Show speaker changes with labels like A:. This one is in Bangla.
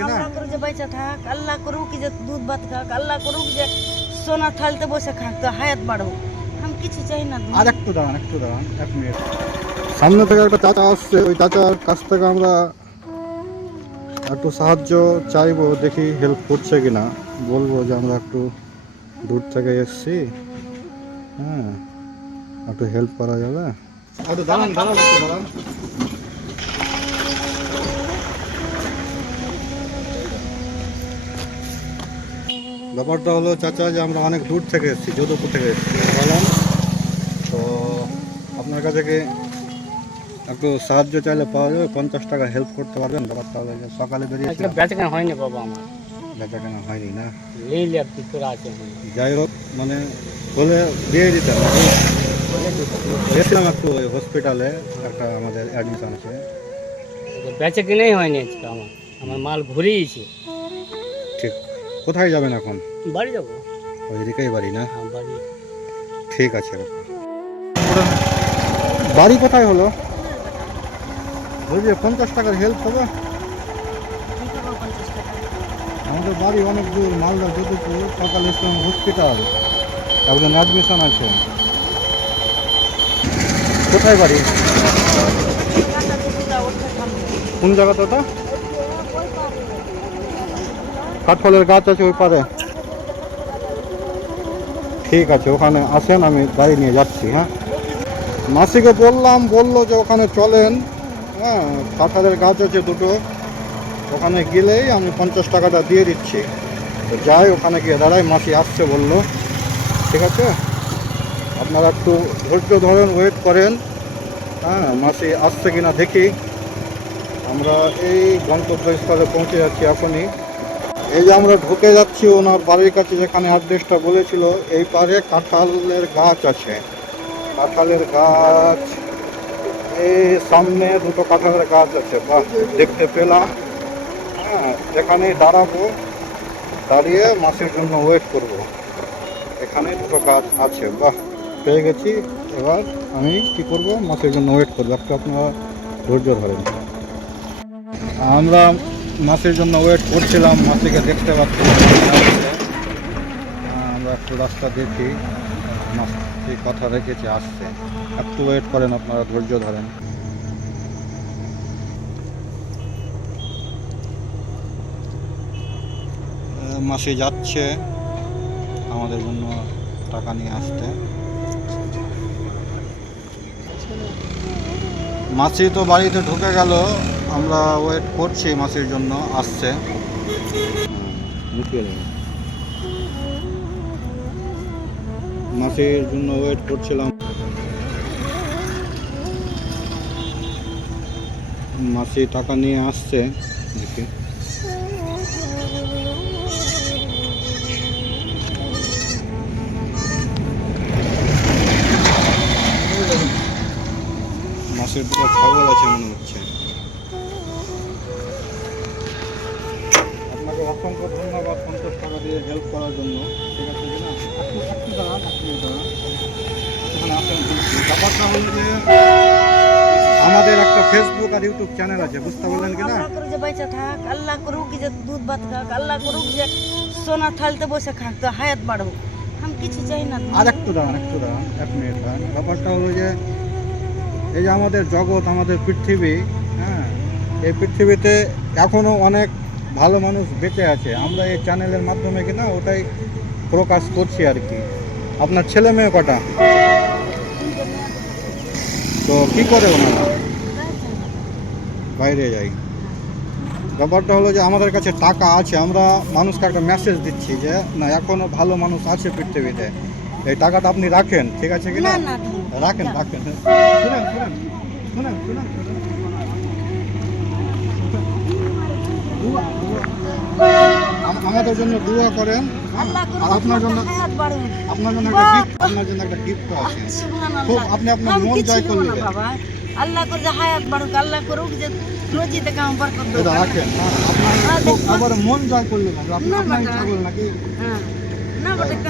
A: কি না?
B: আল্লাহ করুক যে বেঁচে থাক আল্লাহ করুক যে দুধ ভাত খাক আল্লাহ করুক যে সোনা থালতে বসে খাক তো হায়াত বাড়ুক। আমি কিছু চাই না
A: আর একটু দাঁড়ান একটু দাঁড়ান এক মিনিট। সামনে থেকে একটা চাচা আসছে ওই চাচার কাছ থেকে আমরা একটু সাহায্য চাইব দেখি হেল্প করছে কিনা। বলব যে আমরা একটু দূর থেকে এসছি। হ্যাঁ একটু হেল্প করা যাবে। একটু দাঁড়ান দাঁড়ান দাঁড়ান। ব্যাপারটা হলো চাচা যে আমরা অনেক দূর থেকে এসেছি যোধপুর থেকে এসেছি। বললাম তো আপনার কাছে কি একটু সাহায্য চাইলে পাওয়া যাবে? পঞ্চাশ টাকা হেল্প করতে পারবেন? ব্যাপারটা হলো যে সকালে
C: আজকে
A: বেরিয়েছিলাম
C: বেচা হয়নি বাবা আমার।
A: বেচা কেনা হয়নি না? যাই হোক মানে বলে দিয়ে দিতাম গেছিলাম একটু ওই হসপিটালে একটা আমাদের অ্যাডমিশন আছে।
C: বেচে কিনেই হয়নি আজকে আমার। আমার মাল ঘুরিয়েছি।
A: ঠিক। কোথায় যাবেন এখন?
C: বাড়ি যাব?
A: ওইদিকেই বাড়ি না?
C: হ্যাঁ বাড়ি।
A: ঠিক আছে। বাড়ি কোথায় হলো? বলছি পঞ্চাশ টাকার হেল্প হবে। আমাদের বাড়ি অনেক দূর মালদা যদুপুর সকাল ইসলাম হসপিটাল একজন অ্যাডমিশন আছে। কোথায় বাড়ি? কোন জায়গাটা ওটা? কাঠফলের গাছ আছে ওই পারে। ঠিক আছে, ওখানে আসেন, আমি গাড়ি নিয়ে যাচ্ছি হ্যাঁ। মাসিকে বললাম, বলল যে ওখানে চলেন হ্যাঁ কাঁঠালের গাছ আছে দুটো, ওখানে গেলেই আমি পঞ্চাশ টাকাটা দিয়ে দিচ্ছি। তো যাই, ওখানে গিয়ে দাঁড়াই, মাসি আসছে, বলল, ঠিক আছে, আপনারা একটু ধৈর্য ধরেন ওয়েট করেন। হ্যাঁ মাসি আসছে কিনা দেখি। আমরা এই গন্তব্যস্থলে পৌঁছে যাচ্ছি এখনই। এই যে আমরা ঢুকে যাচ্ছি, ওনার বাড়ির কাছে যেখানে অ্যাড্রেসটা বলেছিল, এই পারে কাঁঠালের গাছ আছে। কাঁঠালের গাছ, এই সামনে দুটো কাঁঠালের গাছ আছে, বাহ, দেখতে পেলাম। হ্যাঁ এখানে দাঁড়াবো, দাঁড়িয়ে মাসের জন্য ওয়েট করব। এখানে দুটো গাছ আছে, বাহ, পেয়ে গেছি। এবার আমি কি করব? মাসের জন্য ওয়েট করব। একটু আপনারা ধৈর্য ধরেন। আমরা মাসের জন্য ওয়েট করছিলাম মাসিকে দেখতে হ্যাঁ, আমরা একটু রাস্তা দেখি। মাসি কথা রেখেছে আসছে। একটু ওয়েট করেন আপনারা ধৈর্য ধরেন। মাসি যাচ্ছে। আমাদের জন্য টাকা নিয়ে আসতে মাসি তো বাড়িতে ঢুকে গেল। আমরা ওয়েট করছি মাসির জন্য, আসছে। মাসির জন্য ওয়েট করছিলাম। মাসি টাকা নিয়ে আসছে, দেখি। মাসের দুটো ছাগল আছে মনে অসংখ্য ধন্যবাদ পঞ্চাশ টাকা দিয়ে হেল্প করার জন্য। ঠিক আছে কি না একটু একটু দাঁড়ান একটু দাঁড়ান। এখানে আসেন ব্যাপারটা হলো যে আমাদের একটা ফেসবুক আর ইউটিউব চ্যানেল আছে বুঝতে পারলেন কি না?
B: বেঁচে থাক আল্লাহ করুক যে দুধ ভাত খাক আল্লাহ করুক যে সোনা থালতে বসে খাক তো হায়াত বাড়ুক। আমি কিছু চাই না।
A: আর একটু দাঁড়ান একটু দাঁড়ান এক মিনিট দাঁড়ান। ব্যাপারটা হলো যে এই যে আমাদের জগৎ আমাদের পৃথিবী হ্যাঁ এই পৃথিবীতে এখনও অনেক ভালো মানুষ বেঁচে আছে। আমরা এই চ্যানেলের মাধ্যমে কিনা ওটাই প্রকাশ করছি আর কি। আপনার ছেলে মেয়ে কটা? তো কি করে ওনারা? বাইরে যাই। ব্যাপারটা হলো যে আমাদের কাছে টাকা আছে আমরা মানুষকে একটা মেসেজ দিচ্ছি যে না এখনও ভালো মানুষ আছে পৃথিবীতে। এই টাকাটা আপনি রাখেন ঠিক আছে কি
B: না
A: রাখেন রাখেন। শুনেন শুনেন শুনেন শুনেন দুয়া, দুয়া। আম- আমাদের জন্য দোয়া করেন।
B: আল্লাহ
A: আর আপনার জন্য আপনার জন্য একটা গিফট আপনার জন্য একটা গিফট আছে। খুব আপনি আপনার মন জয়
B: করলেন আল্লাহ করে যে হায়াত বাড়ুক আল্লাহ করুক যে রোজিতে কাম বরকত
A: এটা রাখেন। আপনার। আবার মন জয় করলেন আপনি আপনার
B: মন
A: ইচ্ছা। করলেন নাকি?
B: হ্যাঁ। না বেটা